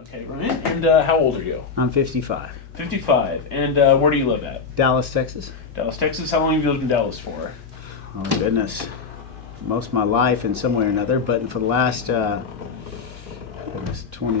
Okay, Ryan. And how old are you? I'm 55. 55. And where do you live at? Dallas, Texas. Dallas, Texas. How long have you lived in Dallas for? Oh, goodness. Most of my life in some way or another, but for the last 20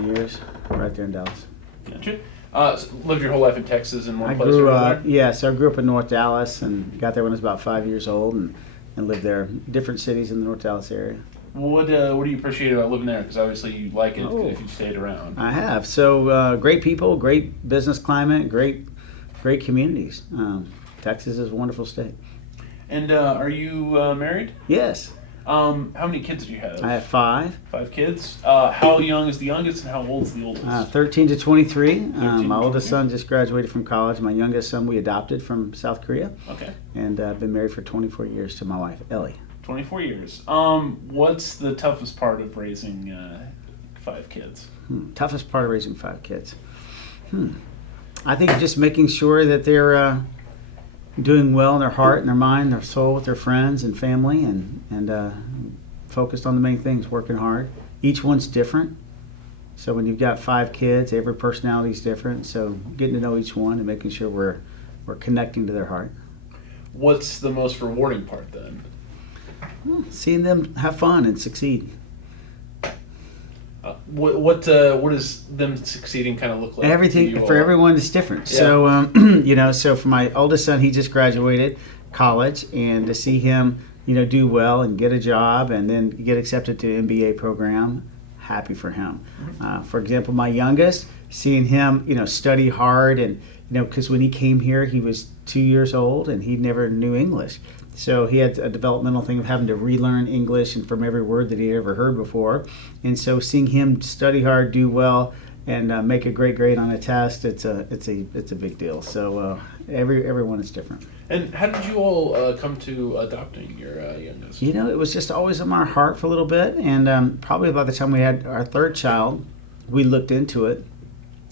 years, right there in Dallas. Gotcha. So lived your whole life in Texas in one I place grew or up, another? yeah, so I grew up in North Dallas and got there when I was about 5 years old and lived there, different cities in the North Dallas area. What do you appreciate about living there? Because obviously you like it if you stayed around. I have. So great people, great business climate, great communities. Texas is a wonderful state. And are you married? Yes. How many kids do you have? I have 5. 5 kids. How young is the youngest and how old is the oldest? 13 to 23. 13 My to oldest 23. son just graduated from college. My youngest son we adopted from South Korea. Okay. And I've been married for 24 years to my wife, Ellie. 24 years. What's the toughest part of raising 5 kids? Toughest part of raising 5 kids. I think just making sure that they're doing well in their heart and their mind, their soul, with their friends and family, and focused on the main things, working hard. Each one's different. So when you've got 5 kids, every personality is different. So getting to know each one and making sure we're connecting to their heart. What's the most rewarding part then? Seeing them have fun and succeed. What does them succeeding kind of look like? Everything for everyone is different. Yeah. So so for my oldest son, he just graduated college, and to see him do well and get a job and then get accepted to an MBA program, happy for him. For example, my youngest, seeing him study hard, and because when he came here he was 2 years old and he never knew English. So he had a developmental thing of having to relearn English and from every word that he had ever heard before. And so seeing him study hard, do well, and make a great grade on a test, it's a big deal. So everyone is different. And how did you all come to adopting your youngest? It was just always in my heart for a little bit, and probably by the time we had our 3rd child, we looked into it,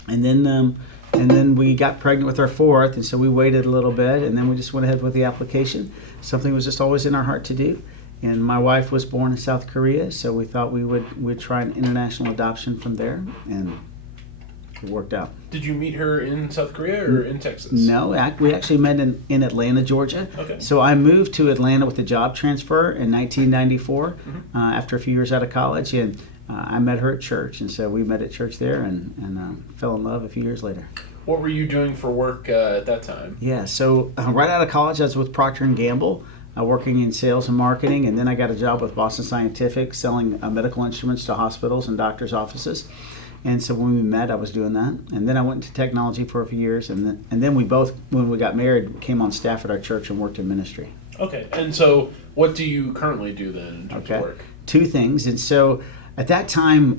and then we got pregnant with our 4th, and so we waited a little bit, and then we just went ahead with the application. Something was just always in our heart to do. And my wife was born in South Korea, so we thought we'd try an international adoption from there, and it worked out. Did you meet her in South Korea or in Texas? No, we actually met in Atlanta, Georgia. Okay. So I moved to Atlanta with a job transfer in 1994 after a few years out of college, and I met her at church, and so we met at church there and fell in love a few years later. What were you doing for work at that time? Yeah, so right out of college I was with Procter & Gamble, working in sales and marketing, and then I got a job with Boston Scientific selling medical instruments to hospitals and doctors' offices. And so when we met, I was doing that. And then I went into technology for a few years, and then we both, when we got married, came on staff at our church and worked in ministry. Okay, and so what do you currently do then in terms of work? 2 things. And so at that time,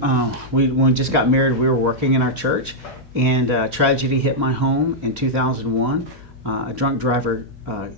when we just got married, we were working in our church, and tragedy hit my home in 2001. A drunk driver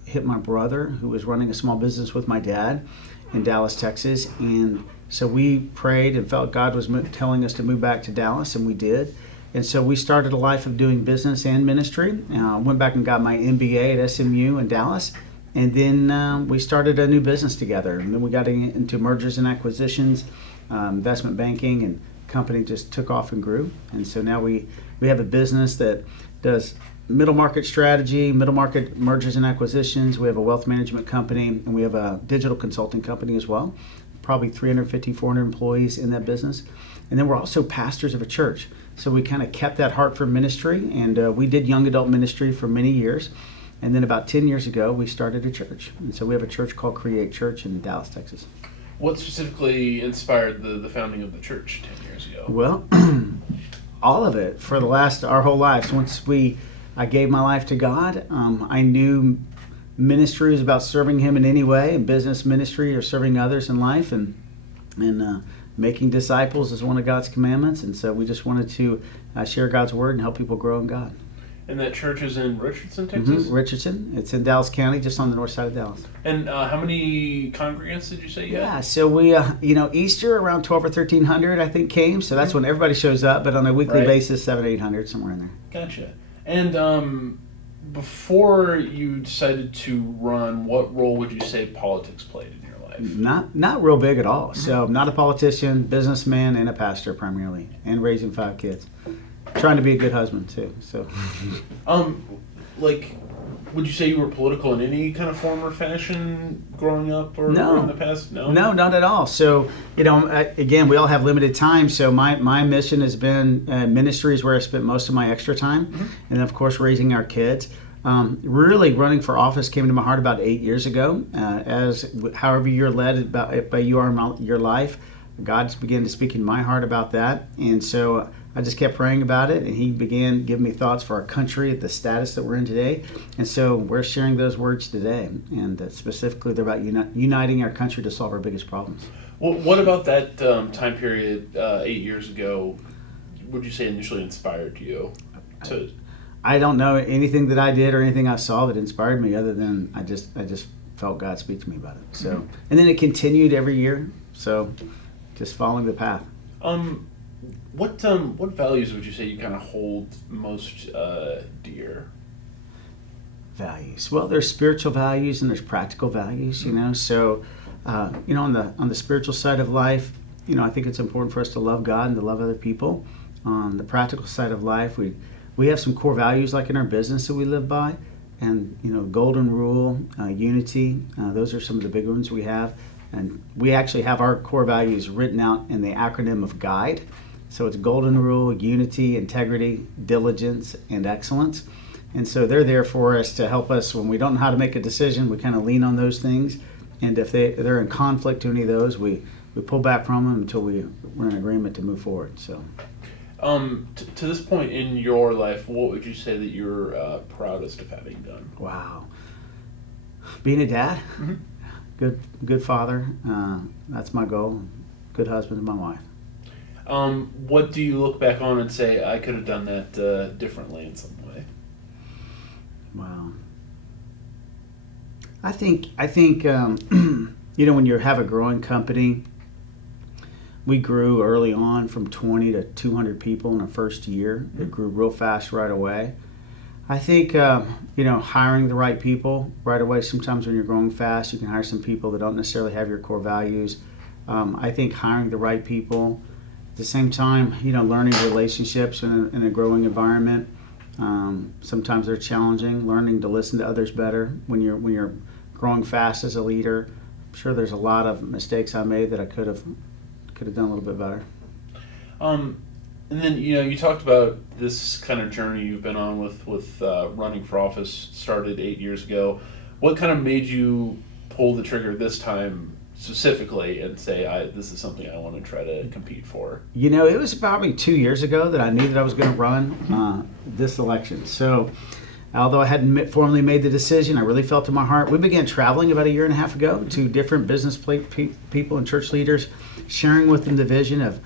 hit my brother, who was running a small business with my dad in Dallas, Texas. And so we prayed and felt God was telling us to move back to Dallas, and we did. And so we started a life of doing business and ministry. Went back and got my MBA at SMU in Dallas. And then we started a new business together. And then we got into mergers and acquisitions, investment banking, and the company just took off and grew. And so now we have a business that does middle market strategy, middle market mergers and acquisitions. We have a wealth management company, and we have a digital consulting company as well. Probably 350, 400 employees in that business. And then we're also pastors of a church. So we kind of kept that heart for ministry, and we did young adult ministry for many years. And then about 10 years ago, we started a church. And so we have a church called Create Church in Dallas, Texas. What specifically inspired the founding of the church 10 years ago? Well, all of it for our whole lives. Once I gave my life to God, I knew ministry is about serving Him in any way, and business ministry or serving others in life, and making disciples is one of God's commandments. And so we just wanted to share God's word and help people grow in God. And that church is in Richardson, Texas? Richardson. It's in Dallas County, just on the north side of Dallas. And how many congregants did you say you had? Yeah, so we, Easter around 12 or 1,300, I think, came. So that's when everybody shows up, but on a weekly basis, 700, 800, somewhere in there. Gotcha. And before you decided to run, what role would you say politics played in your life? Not real big at all. So I'm not a politician, businessman, and a pastor primarily, and raising 5 kids. Trying to be a good husband too. So, like, would you say you were political in any kind of form or fashion growing up or No. in the past? No, not at all. So, again, we all have limited time. So my mission has been ministries where I spent most of my extra time, and then of course raising our kids. Really, running for office came to my heart about 8 years ago. As however you're led by your life, God's began to speak in my heart about that, and so I just kept praying about it, and He began giving me thoughts for our country, the status that we're in today, and so we're sharing those words today, and specifically they're about uniting our country to solve our biggest problems. Well, what about that time period 8 years ago? Would you say initially inspired you to? I don't know anything that I did or anything I saw that inspired me, other than I just felt God speak to me about it. So, and then it continued every year. So, just following the path. What values would you say you kind of hold most dear? Values. Well, there's spiritual values and there's practical values. So, on the spiritual side of life, I think it's important for us to love God and to love other people. On the practical side of life, we have some core values like in our business that we live by, and golden rule, unity. Those are some of the big ones we have, and we actually have our core values written out in the acronym of GUIDE. So it's golden rule, unity, integrity, diligence, and excellence. And so they're there for us to help us when we don't know how to make a decision. We kind of lean on those things, and if they're in conflict to any of those, we pull back from them until we're in agreement to move forward. So. To this point in your life, what would you say that you're proudest of having done? Wow. Being a dad, good father, that's my goal. Good husband to my wife. What do you look back on and say, I could have done that differently in some way? Wow. I think when you have a growing company, we grew early on from 20 to 200 people in our first year. It grew real fast right away. I think, hiring the right people right away. Sometimes when you're growing fast, you can hire some people that don't necessarily have your core values. I think hiring the right people. At the same time, learning relationships in a growing environment. Sometimes they're challenging. Learning to listen to others better when you're growing fast as a leader. I'm sure there's a lot of mistakes I made that I could have done a little bit better. And then you talked about this kind of journey you've been on with running for office. Started 8 years ago. What kind of made you pull the trigger this time specifically and say, this is something I want to try to compete for? It was probably 2 years ago that I knew that I was going to run this election. So although I hadn't formally made the decision, I really felt in my heart. We began traveling about a year and a half ago to different business people and church leaders, sharing with them the vision of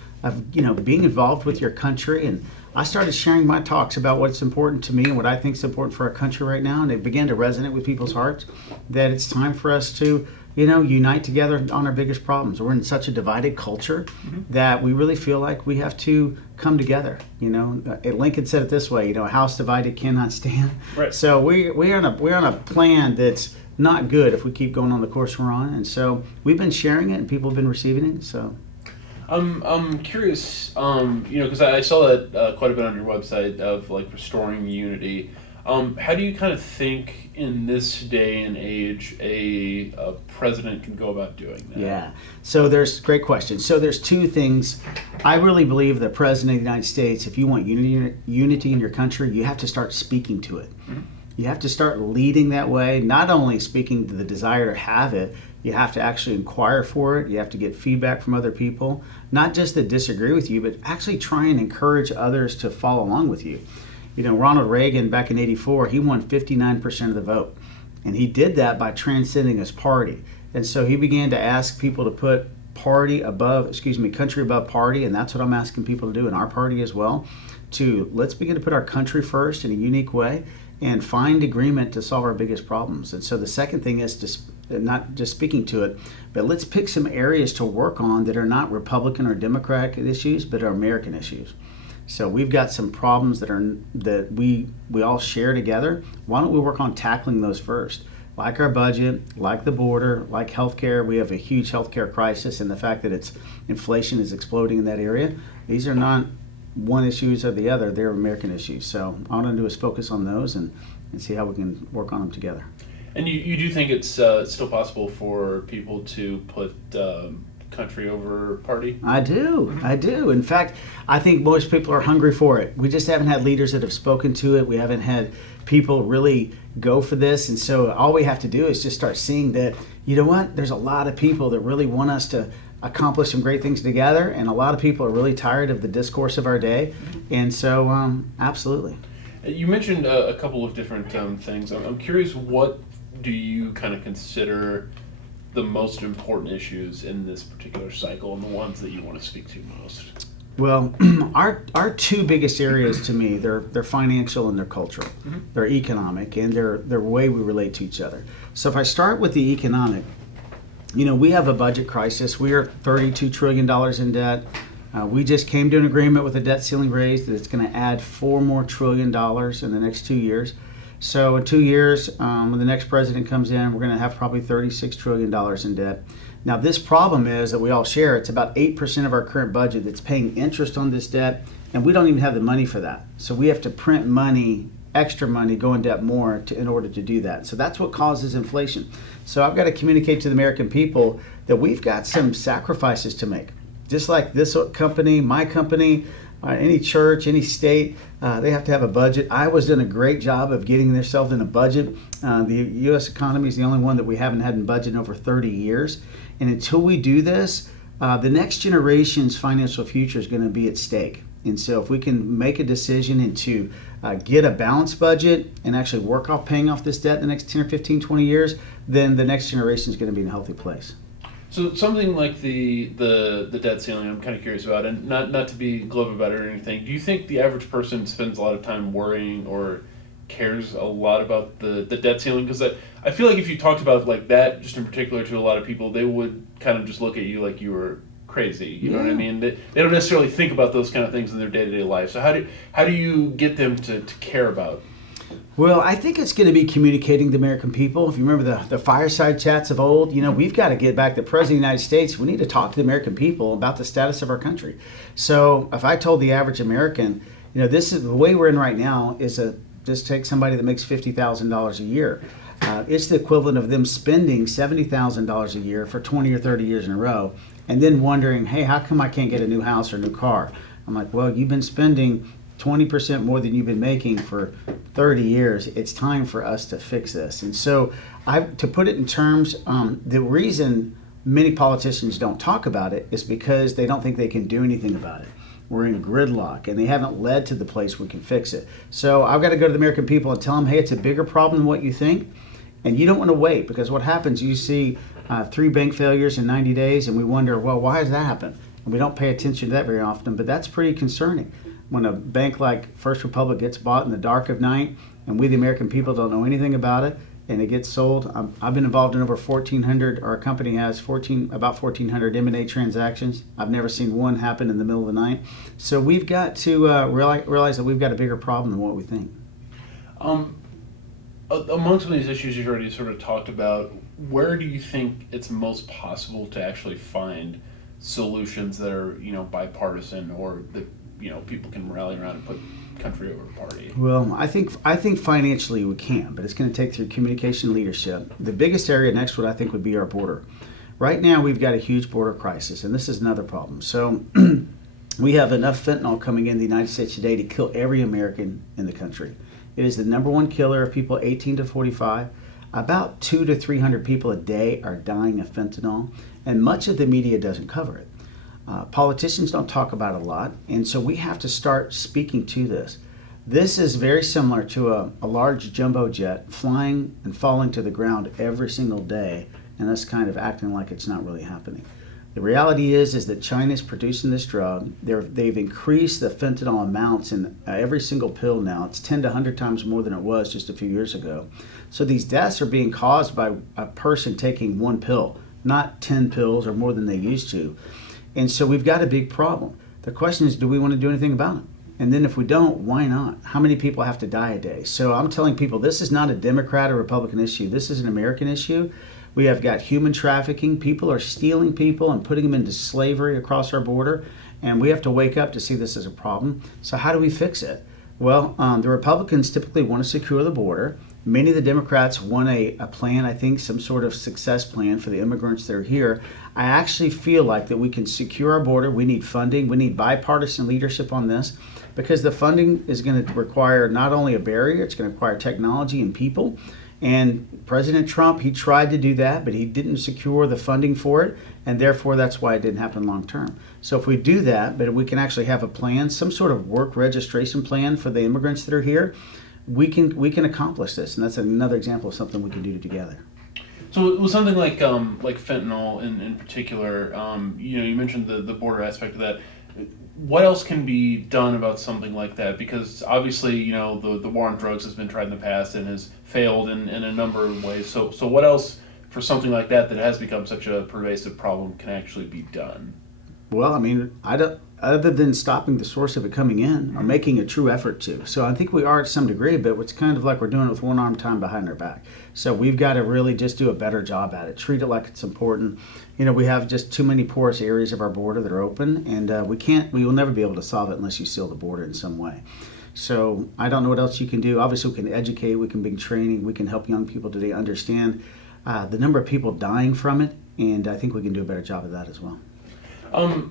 being involved with your country. And I started sharing my talks about what's important to me and what I think is important for our country right now. And it began to resonate with people's hearts that it's time for us to unite together on our biggest problems. We're in such a divided culture that we really feel like we have to come together. Lincoln said it this way: a house divided cannot stand. Right. So we're on a plan that's not good if we keep going on the course we're on. And so we've been sharing it, and people have been receiving it. So. I'm curious, because I saw that quite a bit on your website of like restoring unity. How do you kind of think in this day and age a president can go about doing that? Yeah. So great question. So there's two things. I really believe the president of the United States, if you want unity in your country, you have to start speaking to it. Mm-hmm. You have to start leading that way, not only speaking to the desire to have it, you have to actually inquire for it. You have to get feedback from other people, not just that disagree with you, but actually try and encourage others to follow along with you. Ronald Reagan back in '84, he won 59% of the vote. And he did that by transcending his party. And so he began to ask people to put country above party. And that's what I'm asking people to do in our party as well. Let's begin to put our country first in a unique way and find agreement to solve our biggest problems. And so the second thing is not just speaking to it, but let's pick some areas to work on that are not Republican or Democratic issues, but are American issues. So we've got some problems that we all share together. Why don't we work on tackling those first? like our budget, like the border, like healthcare. We have a huge healthcare crisis, and the fact that inflation is exploding in that area. These are not one issues or the other; they're American issues. So all I want to do is focus on those and see how we can work on them together. And you do think it's still possible for people to put country over party? I do. In fact, I think most people are hungry for it. We just haven't had leaders that have spoken to it. We haven't had people really go for this. And so all we have to do is just start seeing that, you know what, there's a lot of people that really want us to accomplish some great things together. And a lot of people are really tired of the discourse of our day. And so, absolutely. You mentioned a couple of different things. I'm curious, what do you kind of consider the most important issues in this particular cycle and the ones that you want to speak to most? Well, our two biggest areas to me, they're financial and they're cultural. Mm-hmm. They're economic and they're way we relate to each other. So if I start with the economic, we have a budget crisis. We are $32 trillion in debt. We just came to an agreement with a debt ceiling raise that it's going to add $4 more trillion in the next 2 years. So in 2 years, when the next president comes in, we're going to have probably $36 trillion in debt. Now, this problem is that we all share. It's about 8% of our current budget that's paying interest on this debt, and we don't even have the money for that. So we have to print money, extra money, go in debt more in order to do that. So that's what causes inflation. So I've got to communicate to the American people that we've got some sacrifices to make. Just like this company, my company, any church, any state, they have to have a budget. Iowa's done a great job of getting themselves in a budget. The U.S. economy is the only one that we haven't had in budget in over 30 years. And until we do this, the next generation's financial future is going to be at stake. And so if we can make a decision and to get a balanced budget and actually work off paying off this debt in the next 10 or 15, 20 years, then the next generation is going to be in a healthy place. So something like the debt ceiling, I'm kind of curious about, and not to be glib about it or anything. Do you think the average person spends a lot of time worrying or cares a lot about the debt ceiling? Because I feel like if you talked about like that, just in particular to a lot of people, they would kind of just look at you like you were crazy. You know what I mean? They don't necessarily think about those kind of things in their day-to-day life. So how do you get them to care about? Well, I think it's going to be communicating to American people. If you remember the fireside chats of old, we've got to get back to the President of the United States. We need to talk to the American people about the status of our country. So if I told the average American, this is the way we're in right now is just take somebody that makes $50,000 a year. It's the equivalent of them spending $70,000 a year for 20 or 30 years in a row and then wondering, hey, how come I can't get a new house or a new car? I'm like, well, you've been spending 20% more than you've been making for 30 years. It's time for us to fix this. And so to put it in terms, the reason many politicians don't talk about it is because they don't think they can do anything about it. We're in gridlock and they haven't led to the place we can fix it. So I've got to go to the American people and tell them, hey, it's a bigger problem than what you think. And you don't want to wait, because what happens, you see 3 bank failures in 90 days and we wonder, well, why does that happen? And we don't pay attention to that very often, but that's pretty concerning. When a bank like First Republic gets bought in the dark of night and we, the American people, don't know anything about it and it gets sold. I've been involved in over 1,400, our company has about 1,400 M&A transactions. I've never seen one happen in the middle of the night. So we've got to realize that we've got a bigger problem than what we think. Among some of these issues you've already sort of talked about, where do you think it's most possible to actually find solutions that are, bipartisan or that people can rally around and put country over party? Well, I think financially we can, but it's going to take through communication leadership. The biggest area next would, I think, would be our border. Right now we've got a huge border crisis, and this is another problem. So we have enough fentanyl coming in the United States today to kill every American in the country. It is the #1 killer of people 18 to 45. About 200 to 300 people a day are dying of fentanyl, and much of the media doesn't cover it. Politicians don't talk about it a lot, and so we have to start speaking to this. This is very similar to a large jumbo jet flying and falling to the ground every single day, and us kind of acting like it's not really happening. The reality is that China's producing this drug. They've increased the fentanyl amounts in every single pill now. It's 10 to 100 times more than it was just a few years ago. So these deaths are being caused by a person taking one pill, not 10 pills or more than they used to. And so we've got a big problem. The question is, do we want to do anything about it? And then if we don't, why not? How many people have to die a day? So I'm telling people this is not a Democrat or Republican issue. This is an American issue. We have got human trafficking. People are stealing people and putting them into slavery across our border. And we have to wake up to see this as a problem. So how do we fix it? Well, the Republicans typically want to secure the border. Many of the Democrats want a plan, I think, some sort of success plan for the immigrants that are here. I actually feel like that we can secure our border. We need funding. We need bipartisan leadership on this, because the funding is going to require not only a barrier, it's going to require technology and people. And President Trump, he tried to do that, but he didn't secure the funding for it, and therefore that's why it didn't happen long term. So if we do that, but we can actually have a plan, some sort of work registration plan for the immigrants that are here, we can accomplish this, and that's another example of something we can do together. So it was something like fentanyl in particular. You mentioned the border aspect of that. What else can be done about something like that? Because obviously, the war on drugs has been tried in the past and has failed in a number of ways. So what else for something like that has become such a pervasive problem can actually be done? Well, I mean, other than stopping the source of it coming in or making a true effort to. So I think we are to some degree, but it's kind of like we're doing it with one arm tied behind our back. So we've got to really just do a better job at it. Treat it like it's important. We have just too many porous areas of our border that are open, and we will never be able to solve it unless you seal the border in some way. So I don't know what else you can do. Obviously, we can educate, we can bring training, we can help young people today understand the number of people dying from it, and I think we can do a better job of that as well.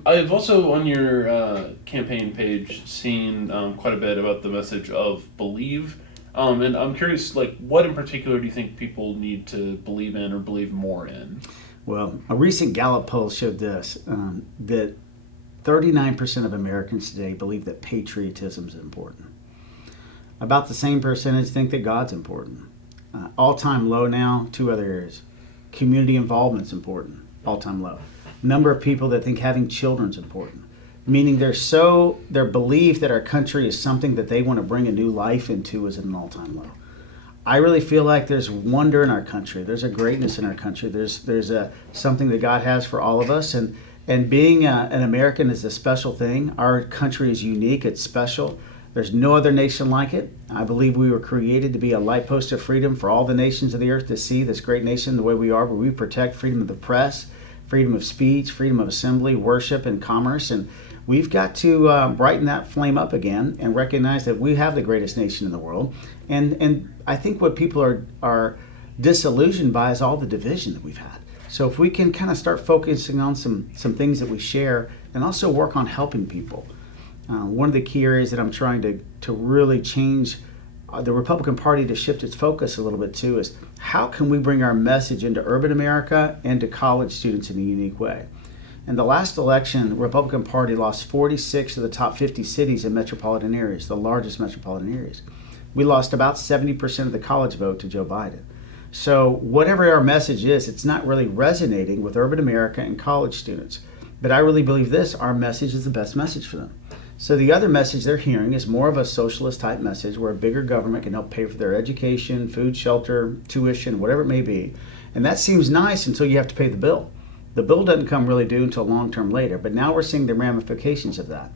I've also on your campaign page seen quite a bit about the message of believe, and I'm curious, what in particular do you think people need to believe in or believe more in? Well, a recent Gallup poll showed this, that 39% of Americans today believe that patriotism is important. About the same percentage think that God's important. All-time low now, two other areas. Community involvement's important, all-time low. Number of people that think having children's important, meaning their belief that our country is something that they want to bring a new life into is at an all-time low. I really feel like there's wonder in our country. There's a greatness in our country. There's something that God has for all of us, and being an American is a special thing. Our country is unique. It's special. There's no other nation like it. I believe we were created to be a light post of freedom for all the nations of the earth to see this great nation the way we are, where we protect freedom of the press, freedom of speech, freedom of assembly, worship, and commerce. And we've got to brighten that flame up again and recognize that we have the greatest nation in the world. And I think what people are disillusioned by is all the division that we've had. So if we can kind of start focusing on some things that we share and also work on helping people. One of the key areas that I'm trying to really change the Republican Party to shift its focus a little bit to is how can we bring our message into urban America and to college students in a unique way. In the last election, the Republican Party lost 46 of the top 50 cities in metropolitan areas, the largest metropolitan areas. We lost about 70% of the college vote to Joe Biden. So whatever our message is, it's not really resonating with urban America and college students. But I really believe this, our message is the best message for them. So the other message they're hearing is more of a socialist type message where a bigger government can help pay for their education, food, shelter, tuition, whatever it may be. And that seems nice until you have to pay the bill. The bill doesn't come really due until long term later, but now we're seeing the ramifications of that.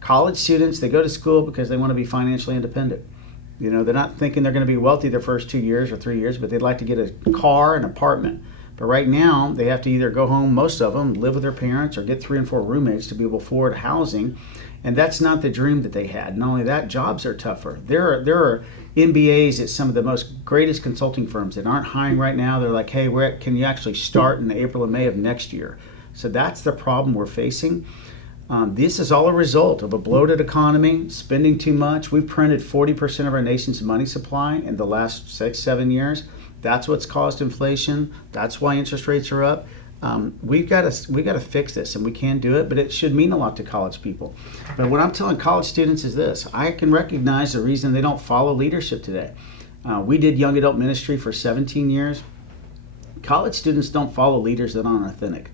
College students, they go to school because they want to be financially independent. They're not thinking they're going to be wealthy their first 2 years or 3 years, but they'd like to get a car, an apartment. But right now, they have to either go home, most of them, live with their parents, or get 3 and 4 roommates to be able to afford housing. And that's not the dream that they had. Not only that, jobs are tougher. There are MBAs at some of the most greatest consulting firms that aren't hiring right now. They're like, hey, can you actually start in April and May of next year? So that's the problem we're facing. This is all a result of a bloated economy, spending too much. We've printed 40% of our nation's money supply in the last 6-7 years. That's what's caused inflation. That's why interest rates are up. We've got to fix this, and we can do it, but it should mean a lot to college people. But what I'm telling college students is this. I can recognize the reason they don't follow leadership today. We did young adult ministry for 17 years. College students don't follow leaders that aren't authentic.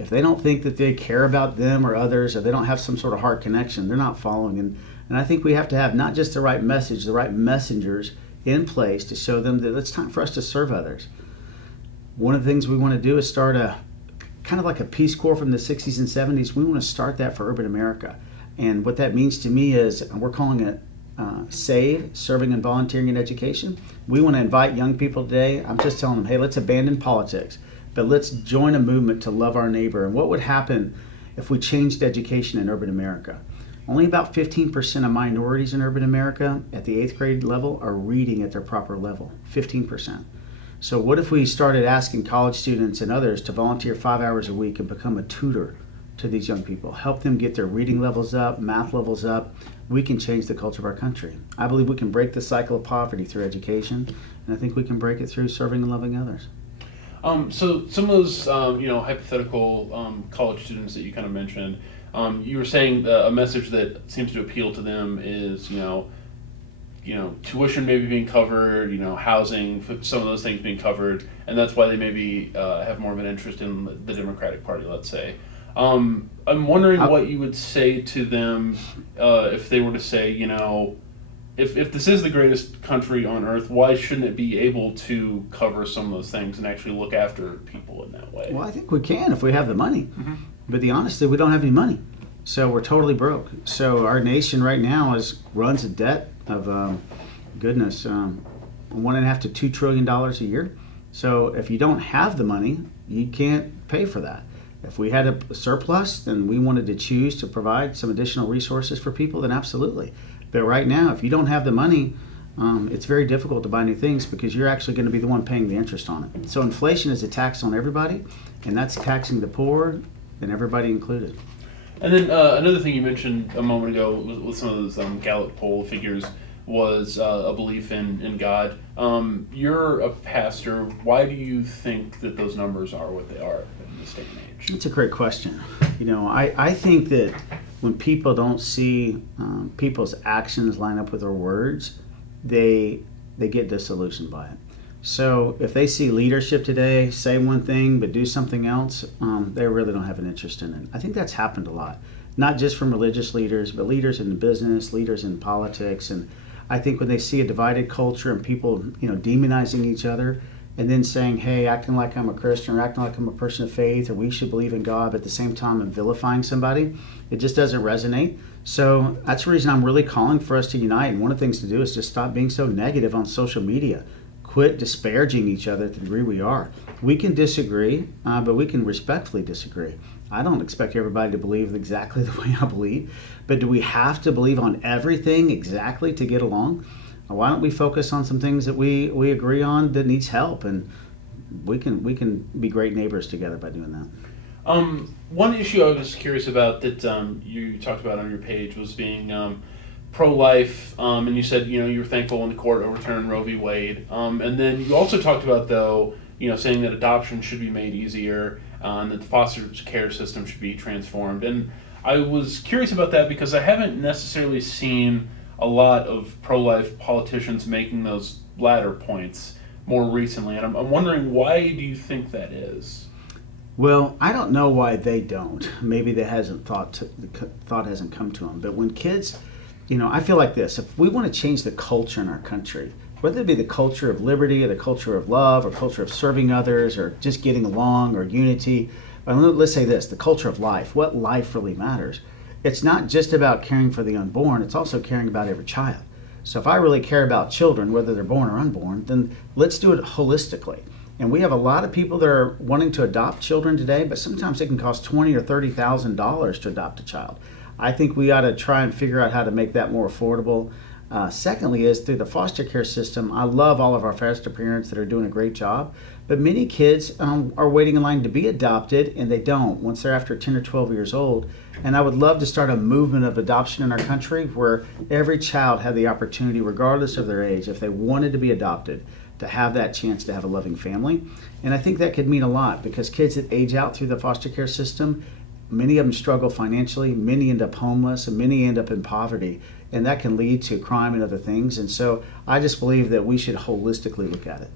If they don't think that they care about them or others, or they don't have some sort of heart connection, they're not following. And I think we have to have not just the right message, the right messengers in place to show them that it's time for us to serve others. One of the things we want to do is start a kind of like a Peace Corps from the 60s and 70s. We want to start that for urban America. And what that means to me is we're calling it SAVE, Serving and Volunteering in Education. We want to invite young people today. I'm just telling them, hey, let's abandon politics, but let's join a movement to love our neighbor. And what would happen if we changed education in urban America? Only about 15% of minorities in urban America at the 8th grade level are reading at their proper level, 15%. So what if we started asking college students and others to volunteer 5 hours a week and become a tutor to these young people, help them get their reading levels up, math levels up? We can change the culture of our country. I believe we can break the cycle of poverty through education, and I think we can break it through serving and loving others. So some of those, hypothetical college students that you kind of mentioned, you were saying a message that seems to appeal to them is, tuition maybe being covered, housing, some of those things being covered, and that's why they maybe have more of an interest in the Democratic Party, let's say. I'm wondering what you would say to them if they were to say, if this is the greatest country on earth, why shouldn't it be able to cover some of those things and actually look after people in that way? Well, I think we can if we have the money. Mm-hmm. But the honesty, we don't have any money. So we're totally broke. So our nation right now runs a debt of, 1.5 to $2 trillion a year. So if you don't have the money, you can't pay for that. If we had a surplus, then we wanted to choose to provide some additional resources for people, then absolutely. But right now, if you don't have the money, it's very difficult to buy new things because you're actually going to be the one paying the interest on it. So inflation is a tax on everybody, and that's taxing the poor and everybody included. And then another thing you mentioned a moment ago with some of those Gallup poll figures was a belief in God. You're a pastor. Why do you think that those numbers are what they are in this day and age? It's a great question. I think that when people don't see people's actions line up with their words, they get disillusioned by it. So if they see leadership today say one thing but do something else, they really don't have an interest in it. I think that's happened a lot, not just from religious leaders, but leaders in business, leaders in politics. And I think when they see a divided culture and people, demonizing each other and then saying, hey, acting like I'm a Christian or acting like I'm a person of faith or we should believe in God, but at the same time I'm vilifying somebody, it just doesn't resonate. So that's the reason I'm really calling for us to unite. And one of the things to do is just stop being so negative on social media. Quit disparaging each other to the degree we are. We can disagree, but we can respectfully disagree. I don't expect everybody to believe exactly the way I believe, but do we have to believe on everything exactly to get along? Why don't we focus on some things that we agree on that needs help, and we can be great neighbors together by doing that. One issue I was curious about that you talked about on your page was being pro-life, and you said you were thankful when the court overturned Roe v. Wade, and then you also talked about saying that adoption should be made easier and that the foster care system should be transformed. And I was curious about that because I haven't necessarily seen a lot of pro-life politicians making those latter points more recently, and I'm wondering, why do you think that is? Well, I don't know why they don't. Maybe they hasn't thought hasn't come to them. But when kids, I feel like this: if we want to change the culture in our country, whether it be the culture of liberty or the culture of love or culture of serving others or just getting along or unity, let's say this: the culture of life. What life really matters. It's not just about caring for the unborn, it's also caring about every child. So if I really care about children, whether they're born or unborn, then let's do it holistically. And we have a lot of people that are wanting to adopt children today, but sometimes it can cost $20,000 or $30,000 to adopt a child. I think we ought to try and figure out how to make that more affordable. Secondly is through the foster care system. I love all of our foster parents that are doing a great job, but many kids are waiting in line to be adopted, and they don't once they're after 10 or 12 years old. And I would love to start a movement of adoption in our country where every child had the opportunity, regardless of their age, if they wanted to be adopted, to have that chance to have a loving family. And I think that could mean a lot because kids that age out through the foster care system, many of them struggle financially, many end up homeless, and many end up in poverty. And that can lead to crime and other things. And so I just believe that we should holistically look at it.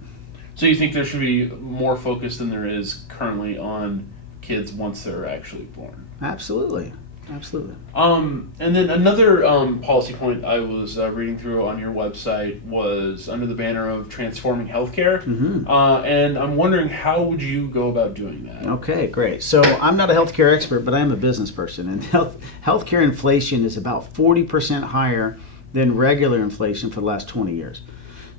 So you think there should be more focus than there is currently on kids once they're actually born? Absolutely. Absolutely. And then another policy point I was reading through on your website was under the banner of transforming healthcare. And I'm wondering, how would you go about doing that? Okay, great. So I'm not a healthcare expert, but I am a business person, and healthcare inflation is about 40% higher than regular inflation for the last 20 years.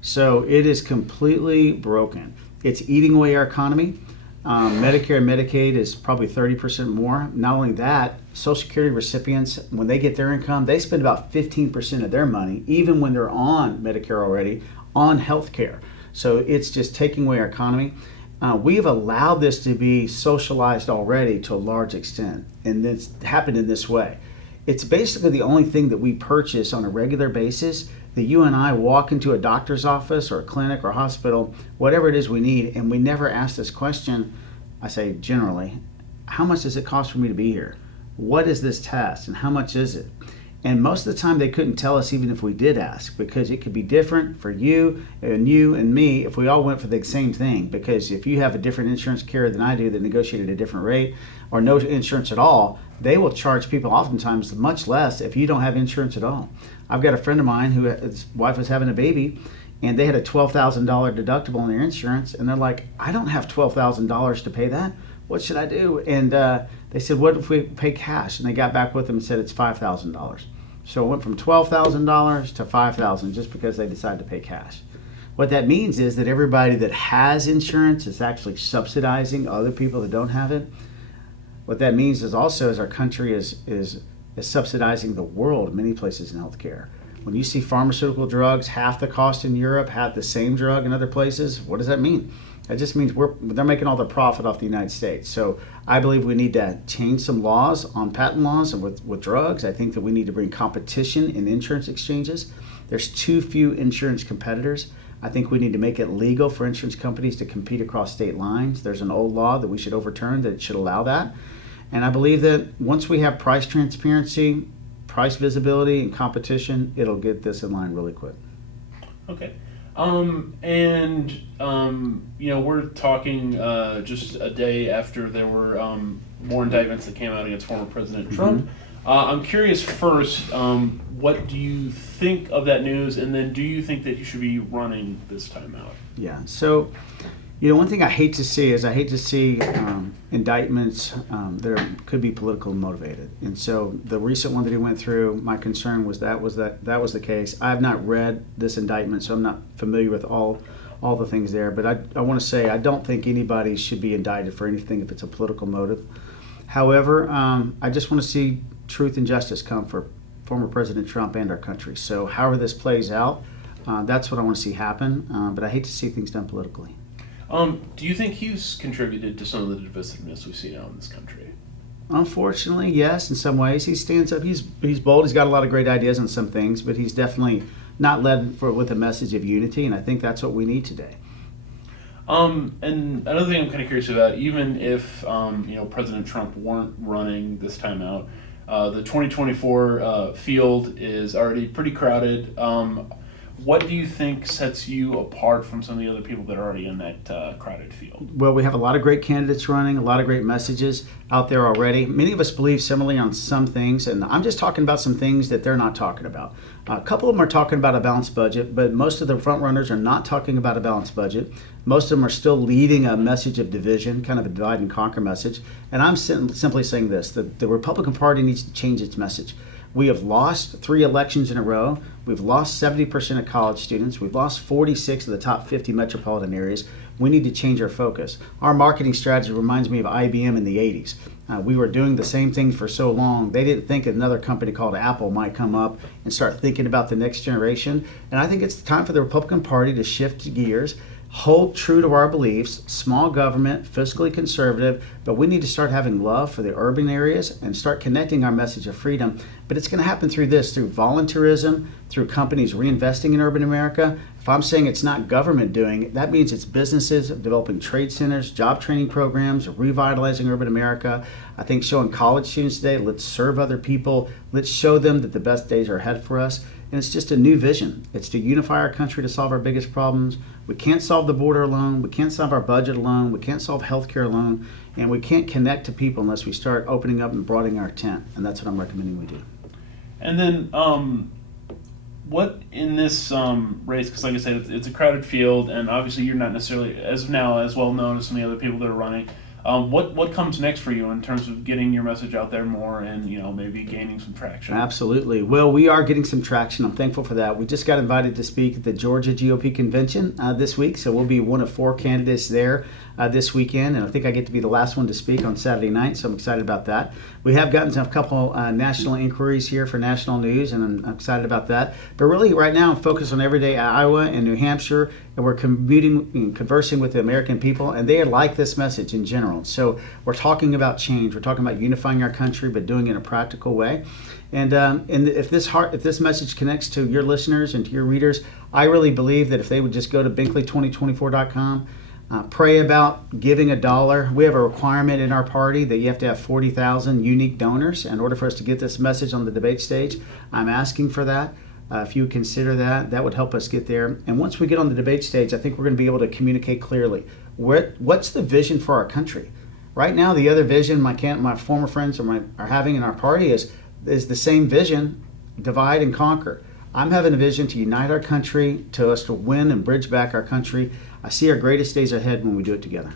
So it is completely broken. It's eating away our economy. Medicare and Medicaid is probably 30% more. Not only that, Social Security recipients, when they get their income, they spend about 15% of their money, even when they're on Medicare already, on health care. So it's just taking away our economy. We've allowed this to be socialized already to a large extent, and it's happened in this way. It's basically the only thing that we purchase on a regular basis, that you and I walk into a doctor's office or a clinic or hospital, whatever it is we need, and we never ask this question. I say generally, how much does it cost for me to be here? What is this test and how much is it? And most of the time they couldn't tell us even if we did ask, because it could be different for you and me if we all went for the same thing. Because if you have a different insurance carrier than I do that negotiated a different rate, or no insurance at all, they will charge people oftentimes much less if you don't have insurance at all. I've got a friend of mine who his wife was having a baby, and they had a $12,000 deductible on their insurance, and they're like, I don't have $12,000 to pay that. What should I do? And they said, what if we pay cash? And they got back with them and said it's $5,000. So it went from $12,000 to $5,000 just because they decided to pay cash. What that means is that everybody that has insurance is actually subsidizing other people that don't have it. What that means is also as our country is subsidizing the world in many places in healthcare. When you see pharmaceutical drugs half the cost in Europe, half the same drug in other places, what does that mean? That just means they're making all the profit off the United States. So I believe we need to change some laws on patent laws and with drugs. I think that we need to bring competition in insurance exchanges. There's too few insurance competitors. I think we need to make it legal for insurance companies to compete across state lines. There's an old law that we should overturn that should allow that. And I believe that once we have price transparency, price visibility, and competition, it'll get this in line really quick. Okay. We're talking just a day after there were more indictments that came out against former President Trump. I'm curious first, what do you think of that news, and then do you think that he should be running this time out? Yeah, so, one thing I hate to see is indictments that could be politically motivated. And so the recent one that he went through, my concern was that was the case. I have not read this indictment, so I'm not familiar with all the things there. But I want to say I don't think anybody should be indicted for anything if it's a political motive. However, I just want to see truth and justice come for former President Trump and our country. So however this plays out, that's what I want to see happen. But I hate to see things done politically. Do you think he's contributed to some of the divisiveness we see now in this country? Unfortunately, yes, in some ways. He stands up, he's bold, he's got a lot of great ideas on some things, but he's definitely not led with a message of unity, and I think that's what we need today. And another thing I'm kind of curious about, even if President Trump weren't running this time out, the 2024 field is already pretty crowded. What do you think sets you apart from some of the other people that are already in that crowded field? Well, we have a lot of great candidates running, a lot of great messages out there already. Many of us believe similarly on some things, and I'm just talking about some things that they're not talking about. A couple of them are talking about a balanced budget, but most of the front runners are not talking about a balanced budget. Most of them are still leading a message of division, kind of a divide and conquer message. And I'm simply saying this, that the Republican Party needs to change its message. We have lost 3 elections in a row. We've lost 70% of college students. We've lost 46 of the top 50 metropolitan areas. We need to change our focus. Our marketing strategy reminds me of IBM in the 80s. We were doing the same thing for so long. They didn't think another company called Apple might come up and start thinking about the next generation. And I think it's time for the Republican Party to shift gears, hold true to our beliefs, small government, fiscally conservative, but we need to start having love for the urban areas and start connecting our message of freedom. But it's going to happen through volunteerism, through companies reinvesting in urban America, If I'm saying it's not government doing it, that means it's businesses developing trade centers, job training programs, revitalizing urban America. I think showing college students today, let's serve other people. Let's show them that the best days are ahead for us. And it's just a new vision. It's to unify our country to solve our biggest problems. We can't solve the border alone. We can't solve our budget alone. We can't solve healthcare alone. And we can't connect to people unless we start opening up and broadening our tent. And that's what I'm recommending we do. And then, what in this race, because like I said, it's a crowded field, and obviously you're not necessarily, as of now, as well known as some of the other people that are running. What comes next for you in terms of getting your message out there more and, maybe gaining some traction? Absolutely. Well, we are getting some traction. I'm thankful for that. We just got invited to speak at the Georgia GOP convention this week, so we'll be one of 4 candidates there this weekend, and I think I get to be the last one to speak on Saturday night, so I'm excited about that. We have gotten a couple national inquiries here for national news, and I'm excited about that. But really, right now, I'm focused on everyday Iowa and New Hampshire, and we're conversing with the American people, and they like this message in general. So we're talking about change. We're talking about unifying our country, but doing it in a practical way. And if this message connects to your listeners and to your readers, I really believe that if they would just go to Binkley2024.com, pray about giving $1. We have a requirement in our party that you have to have 40,000 unique donors in order for us to get this message on the debate stage. I'm asking for that. If you would consider that, that would help us get there. And once we get on the debate stage, I think we're going to be able to communicate clearly. What's the vision for our country? Right now, the other vision my former friends are having in our party is the same vision, divide and conquer. I'm having a vision to unite our country, to us to win and bridge back our country. I see our greatest days ahead when we do it together.